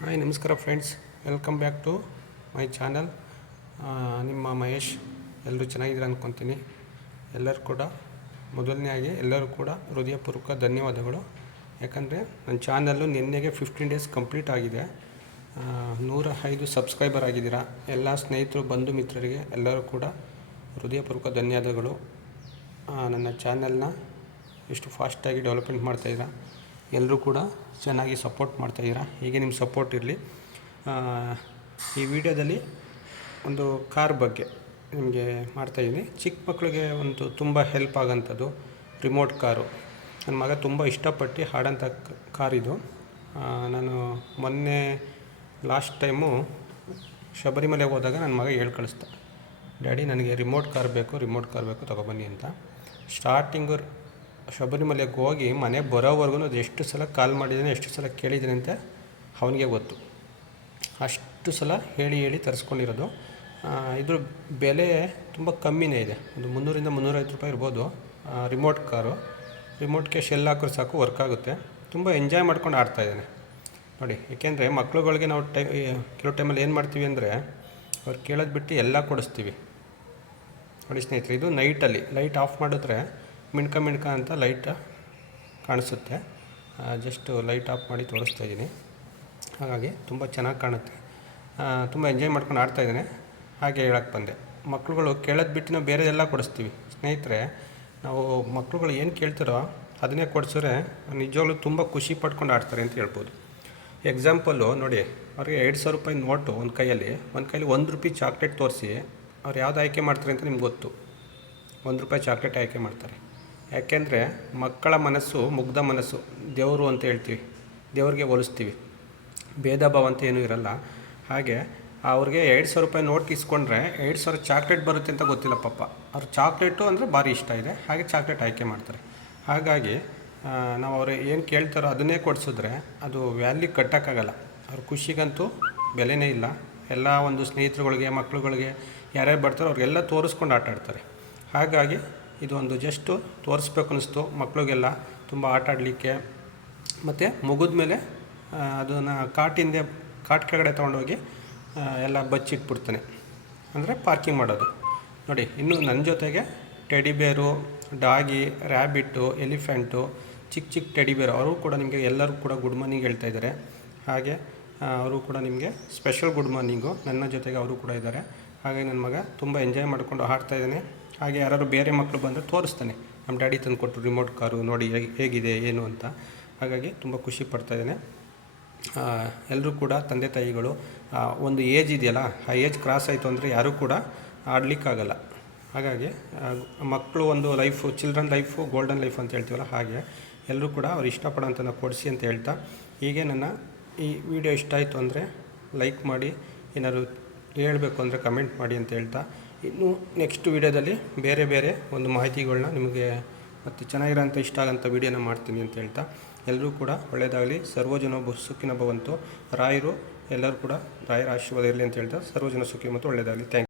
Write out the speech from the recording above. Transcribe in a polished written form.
Hi ನಮಸ್ಕಾರ friends, welcome back to my channel. ನಿಮ್ಮ ಮಹೇಶ್. ಎಲ್ಲರೂ ಚೆನ್ನಾಗಿದ್ದೀರ ಅಂದ್ಕೊತೀನಿ. ಎಲ್ಲರೂ ಕೂಡ ಮೊದಲನೇಯಾಗಿ ಎಲ್ಲರೂ ಕೂಡ ಹೃದಯಪೂರ್ವಕ ಧನ್ಯವಾದಗಳು. ಯಾಕಂದರೆ ನನ್ನ ಚಾನಲ್ಲು ನಿನ್ನೆಗೆ 15 ಡೇಸ್ ಕಂಪ್ಲೀಟ್ ಆಗಿದೆ. 105 ಸಬ್ಸ್ಕ್ರೈಬರ್ ಆಗಿದ್ದೀರಾ. ಎಲ್ಲ ಸ್ನೇಹಿತರು ಬಂಧು ಮಿತ್ರರಿಗೆ ಎಲ್ಲರೂ ಕೂಡ ಹೃದಯಪೂರ್ವಕ ಧನ್ಯವಾದಗಳು. ನನ್ನ ಚಾನಲ್ನ ಎಷ್ಟು ಫಾಸ್ಟಾಗಿ ಡೆವಲಪ್ಮೆಂಟ್ ಮಾಡ್ತಾಯಿದ್ದೀರಾ. ಎಲ್ಲರೂ ಕೂಡ ಚೆನ್ನಾಗಿ ಸಪೋರ್ಟ್ ಮಾಡ್ತಾಯಿದ್ದೀರಾ. ಹೀಗೆ ನಿಮ್ಮ ಸಪೋರ್ಟ್ ಇರಲಿ. ಈ ವಿಡಿಯೋದಲ್ಲಿ ಒಂದು ಕಾರ್ ಬಗ್ಗೆ ನಿಮಗೆ ಮಾಡ್ತಾಯಿದ್ದೀನಿ. ಚಿಕ್ಕ ಮಕ್ಕಳಿಗೆ ಒಂದು ತುಂಬ ಹೆಲ್ಪ್ ಆಗೋಂಥದ್ದು ರಿಮೋಟ್ ಕಾರು. ನನ್ನ ಮಗ ತುಂಬ ಇಷ್ಟಪಟ್ಟು ಆಡೋಂಥ ಕಾರಿದು. ನಾನು ಮೊನ್ನೆ ಲಾಸ್ಟ್ ಟೈಮು ಶಬರಿಮಲೆಗೆ ಹೋದಾಗ ನನ್ನ ಮಗ ಹೇಳಿ ಕಳಿಸ್ದ, ಡ್ಯಾಡಿ ನನಗೆ ರಿಮೋಟ್ ಕಾರ್ ಬೇಕು ತೊಗೊಬನ್ನಿ ಅಂತ. ಸ್ಟಾರ್ಟಿಂಗು ಶಬರಿಮಲೆಗೆ ಹೋಗಿ ಮನೆಗೆ ಬರೋವರೆಗೂ ಅದು ಎಷ್ಟು ಸಲ ಕಾಲ್ ಮಾಡಿದ್ದೀನಿ, ಎಷ್ಟು ಸಲ ಕೇಳಿದ್ದೀನಿ ಅಂತ ಅವನಿಗೆ ಗೊತ್ತು. ಅಷ್ಟು ಸಲ ಹೇಳಿ ತರಿಸ್ಕೊಂಡಿರೋದು. ಇದ್ರ ಬೆಲೆ ತುಂಬ ಕಮ್ಮಿನೇ ಇದೆ. ಒಂದು 300 - 350 ರೂಪಾಯಿ ಇರ್ಬೋದು. Remote car. ರಿಮೋಟ್ಗೆ ಶೆಲ್ ಹಾಕಿದ್ರೆ ಸಾಕು, ವರ್ಕ್ ಆಗುತ್ತೆ. ತುಂಬ ಎಂಜಾಯ್ ಮಾಡ್ಕೊಂಡು ಆಡ್ತಾಯಿದ್ದಾನೆ ನೋಡಿ. ಏಕೆಂದರೆ ಮಕ್ಳುಗಳಿಗೆ ನಾವು ಕೆಲವು ಟೈಮಲ್ಲಿ ಏನು ಮಾಡ್ತೀವಿ ಅಂದರೆ, ಅವ್ರು ಕೇಳೋದು ಬಿಟ್ಟು ಎಲ್ಲ ಕೊಡಿಸ್ತೀವಿ ನೋಡಿ ಸ್ನೇಹಿತರೆ. ಇದು ನೈಟಲ್ಲಿ ಲೈಟ್ ಆಫ್ ಮಾಡಿದ್ರೆ ಮಿಣ್ಕ ಅಂತ ಲೈಟ್ ಕಾಣಿಸುತ್ತೆ. ಜಸ್ಟ್ ಲೈಟ್ ಆಫ್ ಮಾಡಿ ತೋರಿಸ್ತಾಯಿದ್ದೀನಿ. ಹಾಗಾಗಿ ತುಂಬ ಚೆನ್ನಾಗಿ ಕಾಣುತ್ತೆ. ತುಂಬ ಎಂಜಾಯ್ ಮಾಡ್ಕೊಂಡು ಆಡ್ತಾಯಿದ್ದಾನೆ. ಹಾಗೆ ಹೇಳಕ್ಕೆ ಬಂದೆ, ಮಕ್ಳುಗಳು ಕೇಳೋದು ಬಿಟ್ಟು ನಾವು ಬೇರೆ ಎಲ್ಲ ಕೊಡಿಸ್ತೀವಿ. ಸ್ನೇಹಿತರೆ, ನಾವು ಮಕ್ಳುಗಳು ಏನು ಕೇಳ್ತಾರೋ ಅದನ್ನೇ ಕೊಡಿಸಿದ್ರೆ ನಿಜವಾಗ್ಲೂ ತುಂಬ ಖುಷಿ ಪಡ್ಕೊಂಡು ಆಡ್ತಾರೆ ಅಂತ ಹೇಳ್ಬೋದು. ಎಕ್ಸಾಂಪಲ್ಲು ನೋಡಿ, ಅವ್ರಿಗೆ 2000 ರೂಪಾಯಿ ನೋಟು ಒಂದು ಕೈಯಲ್ಲಿ ₹1 ಚಾಕ್ಲೇಟ್ ತೋರಿಸಿ ಅವ್ರು ಯಾವ್ದು ಆಯ್ಕೆ ಮಾಡ್ತಾರೆ ಅಂತ ನಿಮ್ಗೆ ಗೊತ್ತು. ₹1 ಚಾಕ್ಲೇಟ್ ಆಯ್ಕೆ ಮಾಡ್ತಾರೆ. ಯಾಕೆಂದರೆ ಮಕ್ಕಳ ಮನಸ್ಸು ಮುಗ್ಧ ಮನಸ್ಸು. ದೇವರು ಅಂತ ಹೇಳ್ತೀವಿ, ದೇವ್ರಿಗೆ ಹೋಲಿಸ್ತೀವಿ. ಭೇದ ಭಾವ ಅಂತ ಏನೂ ಇರಲ್ಲ. ಹಾಗೆ ಅವ್ರಿಗೆ 2000 ರೂಪಾಯಿ ನೋಟ್ ಇಸ್ಕೊಂಡ್ರೆ 2000 ಚಾಕ್ಲೇಟ್ ಬರುತ್ತೆ ಅಂತ ಗೊತ್ತಿಲ್ಲ ಪಾಪ. ಅವ್ರು ಚಾಕ್ಲೇಟು ಅಂದರೆ ಭಾರಿ ಇಷ್ಟ ಇದೆ, ಹಾಗೆ ಚಾಕ್ಲೇಟ್ ಆಯ್ಕೆ ಮಾಡ್ತಾರೆ. ಹಾಗಾಗಿ ನಾವು ಅವ್ರು ಏನು ಕೇಳ್ತಾರೋ ಅದನ್ನೇ ಕೊಡಿಸಿದ್ರೆ ಅದು ವ್ಯಾಲ್ಯೂ ಕಟ್ಟೋಕ್ಕಾಗಲ್ಲ. ಅವ್ರ ಖುಷಿಗಂತೂ ಬೆಲೆನೇ ಇಲ್ಲ. ಎಲ್ಲ ಒಂದು ಸ್ನೇಹಿತರುಗಳಿಗೆ, ಮಕ್ಳುಗಳಿಗೆ ಯಾರ್ಯಾರು ಬರ್ತಾರೋ ಅವ್ರಿಗೆಲ್ಲ ತೋರಿಸ್ಕೊಂಡು ಆಟ ಆಡ್ತಾರೆ. ಹಾಗಾಗಿ ಇದು ಒಂದು ಜಸ್ಟು ತೋರಿಸ್ಬೇಕು ಅನ್ನಿಸ್ತು ಮಕ್ಕಳಿಗೆಲ್ಲ. ತುಂಬ ಆಟ ಆಡಲಿಕ್ಕೆ. ಮತ್ತು ಮುಗಿದ ಮೇಲೆ ಅದನ್ನು ಕಾಟ್ ಕೆಳಗಡೆ ತೊಗೊಂಡೋಗಿ ಎಲ್ಲ ಬಚ್ಚಿಟ್ಬಿಡ್ತಾನೆ, ಅಂದರೆ ಪಾರ್ಕಿಂಗ್ ಮಾಡೋದು ನೋಡಿ. ಇನ್ನು ನನ್ನ ಜೊತೆಗೆ ಟೆಡಿ ಬೇರು, ಡಾಗಿ, ರ್ಯಾಬಿಟ್ಟು, ಎಲಿಫೆಂಟು, ಚಿಕ್ಕ ಟೆಡಿ ಬೇರು ಅವರು ಕೂಡ ನಿಮಗೆ ಎಲ್ಲರೂ ಕೂಡ ಗುಡ್ ಮಾರ್ನಿಂಗ್ ಹೇಳ್ತಾ ಇದ್ದಾರೆ. ಹಾಗೆ ಅವರು ಕೂಡ ನಿಮಗೆ ಸ್ಪೆಷಲ್ ಗುಡ್ ಮಾರ್ನಿಂಗು. ನನ್ನ ಜೊತೆಗೆ ಅವರು ಕೂಡ ಇದ್ದಾರೆ. ಹಾಗಾಗಿ ನನ್ನ ಮಗ ತುಂಬ ಎಂಜಾಯ್ ಮಾಡಿಕೊಂಡು ಆಡ್ತಾಯಿದ್ದಾನೆ. ಹಾಗೆ ಯಾರು ಬೇರೆ ಮಕ್ಕಳು ಬಂದರೆ ತೋರಿಸ್ತಾನೆ, ನಮ್ಮ ಡ್ಯಾಡಿ ತಂದು ಕೊಟ್ಟರು ರಿಮೋಟ್ ಕಾರು ನೋಡಿ ಹೇಗಿದೆ ಏನು ಅಂತ. ಹಾಗಾಗಿ ತುಂಬ ಖುಷಿ ಪಡ್ತಾಯಿದ್ದಾನೆ. ಎಲ್ಲರೂ ಕೂಡ ತಂದೆ ತಾಯಿಗಳು ಒಂದು ಏಜ್ ಇದೆಯಲ್ಲ, ಆ ಏಜ್ ಕ್ರಾಸ್ ಆಯಿತು ಅಂದರೆ ಯಾರೂ ಕೂಡ ಆಡಲಿಕ್ಕಾಗಲ್ಲ. ಹಾಗಾಗಿ ಮಕ್ಕಳು ಒಂದು life, children life golden life ಅಂತ ಹೇಳ್ತೀವಲ್ಲ, ಹಾಗೆ ಎಲ್ಲರೂ ಕೂಡ ಅವ್ರು ಇಷ್ಟಪಡೋಂಥ ಕೊಡಿಸಿ ಅಂತ ಹೇಳ್ತಾ, ಹೀಗೆ ನನ್ನ ಈ ವಿಡಿಯೋ ಇಷ್ಟ ಆಯಿತು ಅಂದರೆ ಲೈಕ್ ಮಾಡಿ, ಏನಾದ್ರು ಹೇಳಬೇಕು ಅಂದರೆ ಕಮೆಂಟ್ ಮಾಡಿ ಅಂತ ಹೇಳ್ತಾ, ಇನ್ನು ನೆಕ್ಸ್ಟ್ ವೀಡಿಯೋದಲ್ಲಿ ಬೇರೆ ಒಂದು ಮಾಹಿತಿಗಳನ್ನ ನಿಮಗೆ ಮತ್ತು ಚೆನ್ನಾಗಿರೋಂಥ ಇಷ್ಟ ಆಗೋಂಥ ವೀಡಿಯೋನ ಮಾಡ್ತೀನಿ ಅಂತ ಹೇಳ್ತಾ, ಎಲ್ಲರೂ ಕೂಡ ಒಳ್ಳೆಯದಾಗಲಿ. ಸರ್ವಜನ ಸುಖಿನೋ ಭವಂತು. ರಾಯರು ಎಲ್ಲರೂ ಕೂಡ ರಾಯರ ಆಶೀರ್ವಾದ ಇರಲಿ ಅಂತ ಹೇಳ್ತಾ, ಸರ್ವಜನ ಸುಖಿ ಮತ್ತು ಒಳ್ಳೆಯದಾಗಲಿ. Thank you.